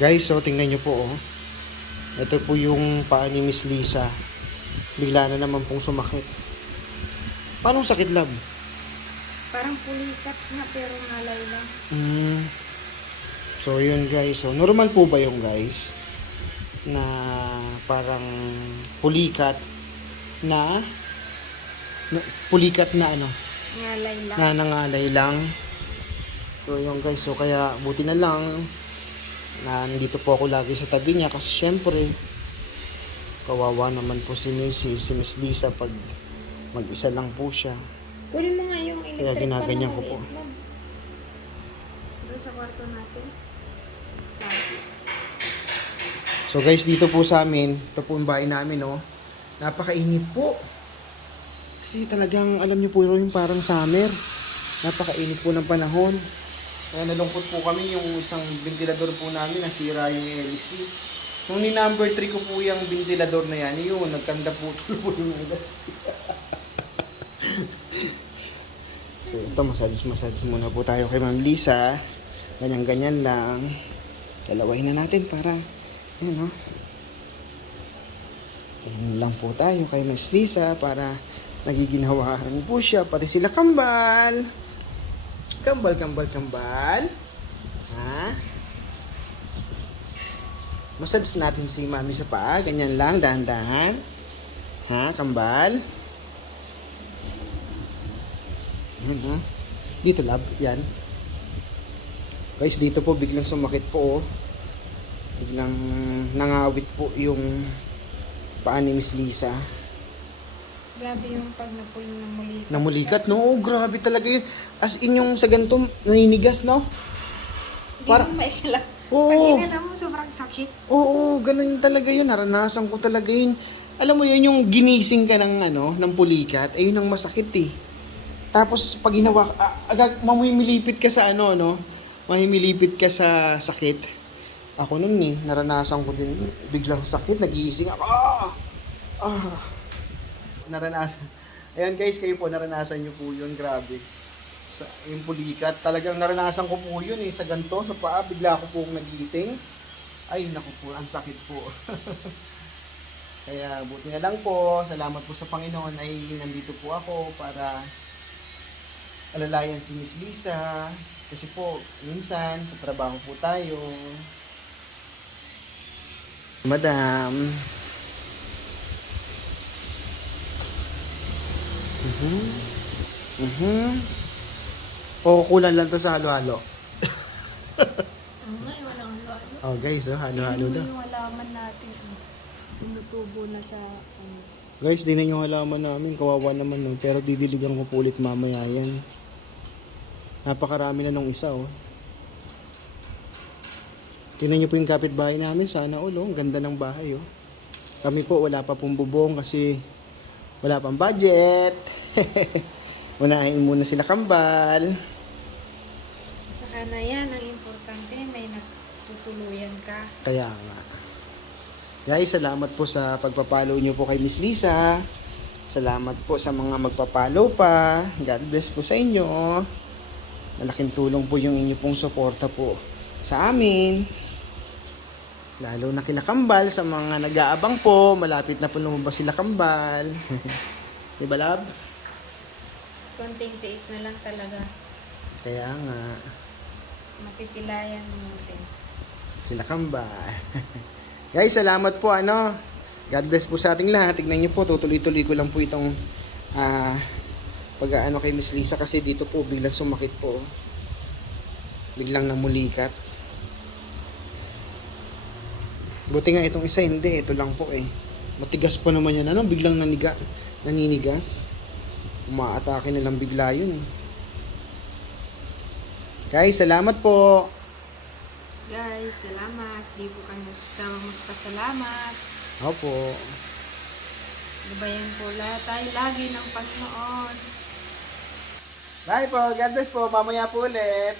Guys, so tingnan nyo po oh. Ito po yung paa ni Miss Lisa. Bigla na naman pong sumakit. Paano sakit, love? Parang pulikat na pero ngalay lang. So yun guys. So normal po ba yung guys? Na parang pulikat na pulikat na ano? Ngalay lang. Na nangalay lang. So yun guys. So kaya buti na lang na nandito po ako lagi sa tabi niya kasi syempre kawawa naman po si Miss Lisa pag mag-isa lang po siya. Kunin mo nga yung electric Kaya ginaganyan ko po. Doon sa kwarto natin. So guys, dito po sa amin, ito po yung bahay namin, oh. Napakainit po. Kasi talagang, alam niyo po yung parang summer. Napakainit po ng panahon. Kaya nalungkot po kami yung isang ventilador po namin, nasira yung LC. Nung ni number 3 ko po yung ventilador na yan, yun, nagkanda po po yung gas. So ito, massage muna po tayo kay Ma'am Lisa. Ganyan-ganyan lang. Dalawahin na natin para, ayan o. Ayan lang po tayo kay Miss Lisa para nagiginhawahan po siya. Pati sila kambal. Kambal. Ha? Massage natin si Mami sa paa. Ganyan lang, dahan-dahan. Ha, kambal. Yan ha. Dito lab, yan. Guys, dito po biglang sumakit po oh. Biglang nangawit po yung paa ni Miss Lisa. Grabe yung pag napul ng mulikat. Namulikat, no? Oh, grabe talaga yun. As in yung sa ganito, naninigas, no? Hindi Para- mo maikalak. Oo. Pag inala mo, sobrang sakit. Oo, ganun talaga yun. Naranasan ko talaga yun. Alam mo yun, yung ginising ka ng, ng pulikat, ayun ang masakit eh. Tapos pag ginawa, mamimilipit ka sa mamimilipit ka sa sakit. Ako nun eh, naranasan ko din, biglang sakit, nagising ako. Naranasan. Ayan guys, kayo po, naranasan nyo po yun, grabe. Yung pulikat, talagang naranasan ko po yun eh, sa ganito, sa paa, bigla ako pong nagising. Ay, naku po, ang sakit po. Kaya buti na lang po, salamat po sa Panginoon ay nandito po ako para alalayan si Miss Lisa. Kasi po, minsan, sa trabaho po tayo. Madam. O, kulang lang to sa halo-halo. Ay, walang halo-halo. Oh guys, halo-halo daw. Yung halaman natin, tumutubo na sa, Guys, di na yung halaman namin. Kawawa naman, no? Pero didiligan ko po ulit mamaya yan. Napakarami na nung isa, oh. Tingnan nyo po yung kapitbahay namin. Sana all, oh. Ang ganda ng bahay, oh. Kami po, wala pa pong bubong kasi wala pang budget. Unahin muna sila kambal. saka na yan, ang importante, may natutuluyan ka. Kaya nga. Guys, salamat po sa pagpapalo nyo po kay Miss Lisa. Salamat po sa mga magpapalo pa. God bless po sa inyo. Malaking tulong po yung inyo pong suporta po sa amin. Lalo na kina Kambal, sa mga nag-aabang po. Malapit na po lumabas sila Kambal. Diba, love? Konting tiis na lang talaga. Kaya nga. Masisilayan natin. Sila Kambal. Guys, salamat po, God bless po sa ating lahat. Tignan nyo po, tutuloy-tuloy ko lang po itong pag-aano kay Miss Lisa kasi dito po biglang sumakit po. Biglang namulikat. Buti nga itong isa hindi, ito lang po eh. Matigas pa naman yan, biglang naninigas. Umaatake na lang bigla yun eh. Guys, salamat po. Guys, salamat. Di po kayo nagsasawang magpasalamat. Opo. Gabayan po lahat tayo lagi ng Panginoon. Bye po. God bless po. Mamaya po ulit.